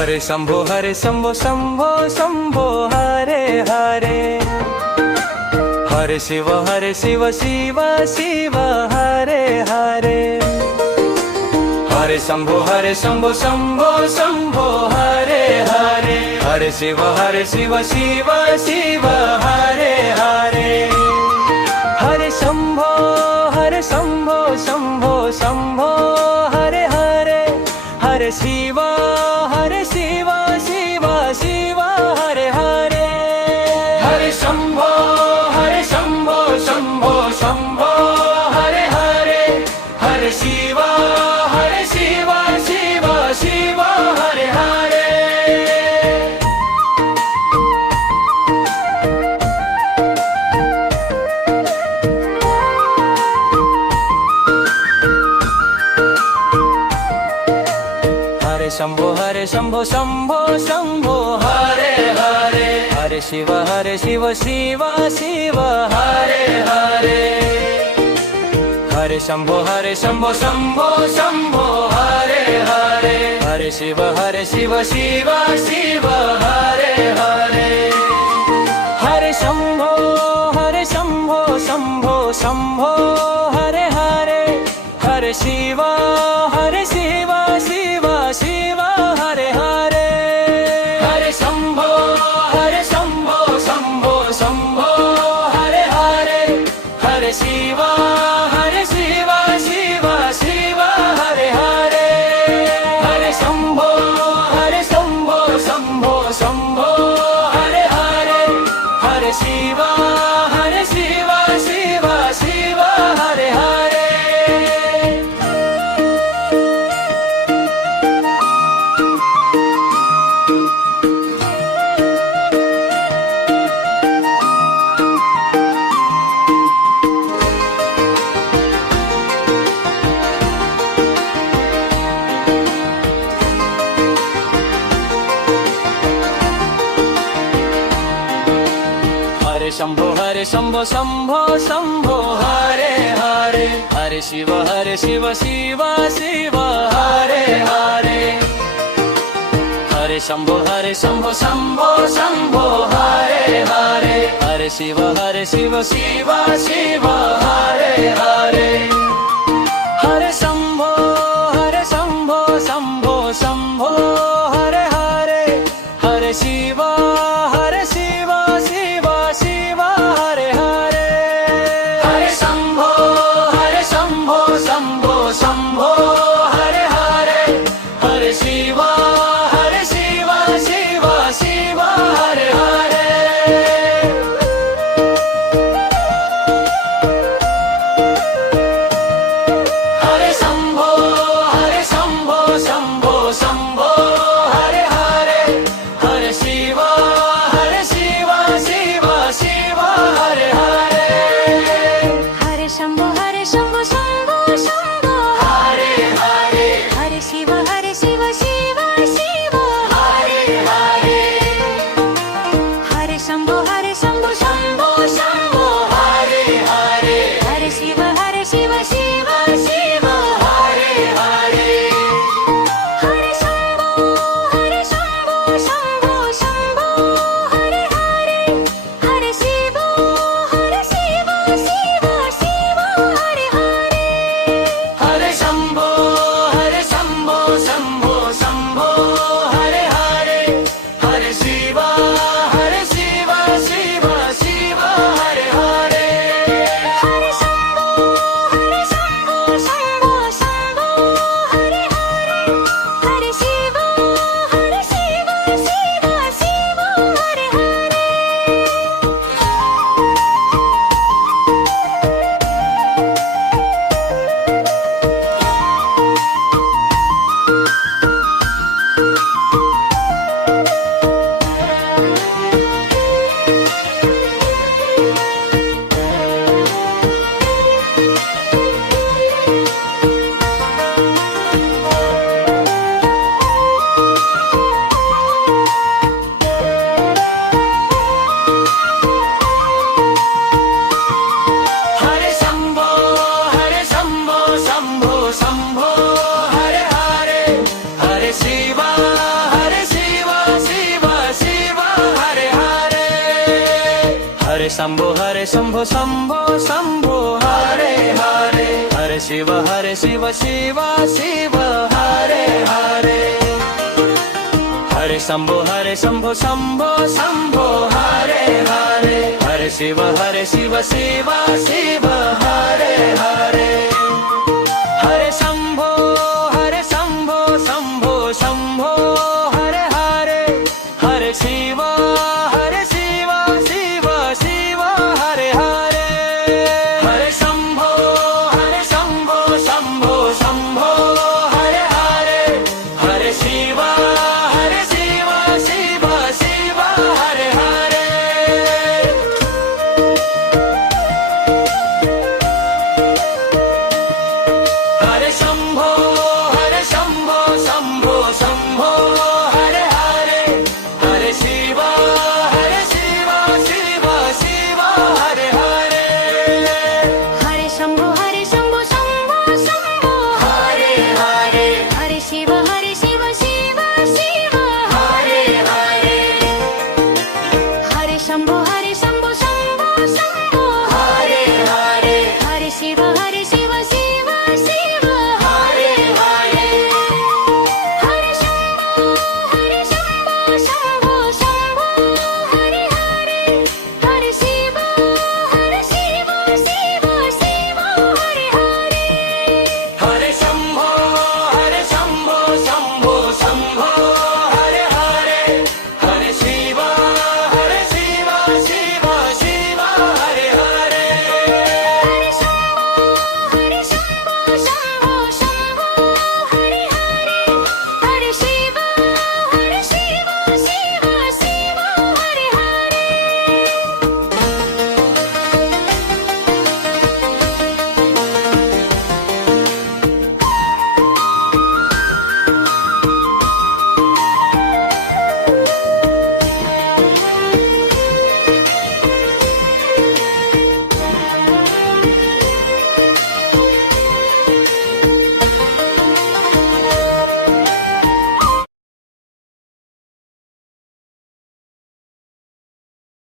Hare Shambho Shambho Shambho Hare Hare. Hare Shiv Shiv Shiv Hare Hare. Hare Shambho Shambho Shambho Hare Hare. Hare Shiv Shiv Shiv Hare Hare. Hare Shambho Shambho Shambho Hare Hare. Hare Shiv Shiv Shiv Hare Hare. Hare Shambho Shambho Shambho Hare Hare. Hare Shiv Shiv Shiv Hare Hare. Hare Shambho Shambho Shambho Hare Hare. Hare Shiv Shiv Shiv Hare Hare. Hare Shambho Shambho Shambho Hare Hare. Hare Shiv Shiv Shiv Hare Hare. Hare Shambho Shambho Shambho Hare Hare. Hare Shiv Shiv Shiv Hare Hare. Hare Shambho Shambho Shambho Hare Hare. Hare Shiv Shiv Shiv Hare Hare. Hare Shambho Shambho Shambho Hare Hare. Hare Shiv Shiv Shiv Hare Hare. Hare Shambho Shambho Shambho Hare Hare. Hare Shiv Shiv Shiv Hare Hare. Hare Shambho Shambho Shambho Hare Hare. Hare Shiv Shiv Shiv Hare Hare. Hare Shambho Shambho Shambho Hare Hare. Hare Shiv Shiv Shiv Hare Hare. Hare Shambho Shambho Shambho Hare Hare. Hare Shiv Shiv Shiv Hare Hare. Hare Shambho Shambho Shambho Shambho Hare Hare Hare Shiv Shiv Shiv Hare Hare Hare Shambho Shambho Shambho Hare Hare Hare Shiv Shiv Shiv Hare Hare